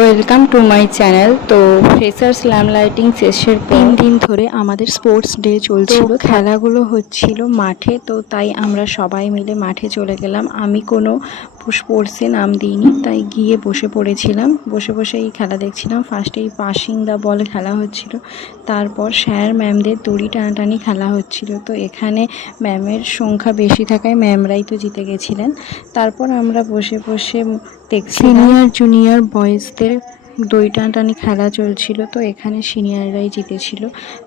Welcome to my channel. তো freshers lamp lighting শেষের 3 দিন ধরে আমাদের স্পোর্টস ডে চলছিল। খেলাগুলো হচ্ছিল মাঠে, তো তাই আমরা সবাই মিলে মাঠে চলে গেলাম। আমি কোনো স্পোর্টসে নাম দিইনি, তাই গিয়ে বসে পড়েছিলাম। বসে বসে এই খেলা দেখছিলাম। ফার্স্টেই পাসিং দ্য বল খেলা হচ্ছিল, তারপর স্যার ম্যামদের দড়ি টানাটানি খেলা হচ্ছিল। তো এখানে ম্যামের সংখ্যা বেশি থাকায় ম্যামরাই তো জিতে গেছিলেন। তারপর আমরা বসে বসে দেখছিলাম সিনিয়র জুনিয়র বয়েজদের দড়ি টানাটানি খেলা চলছিল। তো এখানে সিনিয়ররাই জিতেছিল।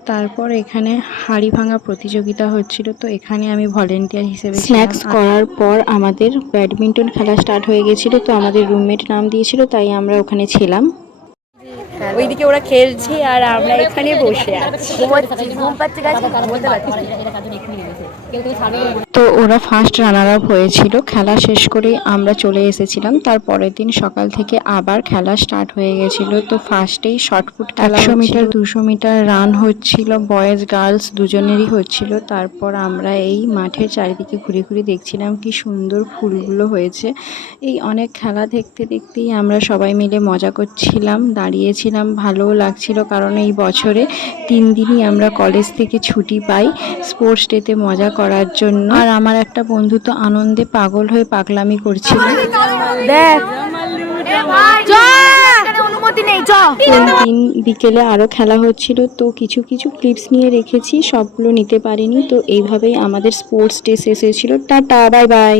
তারপর এখানে হাঁড়ি ভাঙা প্রতিযোগিতা হচ্ছিল। তো এখানে আমি ভলেন্টিয়ার হিসেবে স্ন্যাক্স করার পর আমাদের ব্যাডমিন্টন খেলা স্টার্ট হয়ে গেছিলো। তো আমাদের রুমমেট নাম দিয়েছিল, তাই আমরা ওখানে ছিলাম। ওইদিকে ওরা খেলছে আর আমরা এখানে বসে আছি। ঘুম পাচ্ছে গাছে, ঘুমোতে পারছি। তো ওরা ফার্স্ট রানার আপ হয়েছিল। খেলা শেষ করেই আমরা চলে এসেছিলাম। তার পরের দিন সকাল থেকে আবার খেলা স্টার্ট হয়ে গেছিলো। তো ফার্স্টেই শর্টপুট খেলা, 100 মিটার 200 মিটার রান হচ্ছিল। বয়েজ গার্লস দুজনেরই হচ্ছিল। তারপর আমরা এই মাঠের চারিদিকে ঘুরে ঘুরে দেখছিলাম কি সুন্দর ফুলগুলো হয়েছে। এই অনেক খেলা দেখতে দেখতেই আমরা সবাই মিলে মজা করছিলাম, দাঁড়িয়েছিলাম। ভালোও লাগছিল, কারণ এই বছরে 3 দিনই আমরা কলেজ থেকে ছুটি পাই স্পোর্টস ডেতে মজা করার জন্য। আর আমার একটা বন্ধু তো আনন্দে পাগল হয়ে পাগলামি করছিল। দিন বিকেলে আরও খেলা হচ্ছিল। তো কিছু কিছু ক্লিপস নিয়ে রেখেছি, সবগুলো নিতে পারিনি। তো এইভাবেই আমাদের স্পোর্টস ডে শেষ হয়েছিল। Tata, bye bye.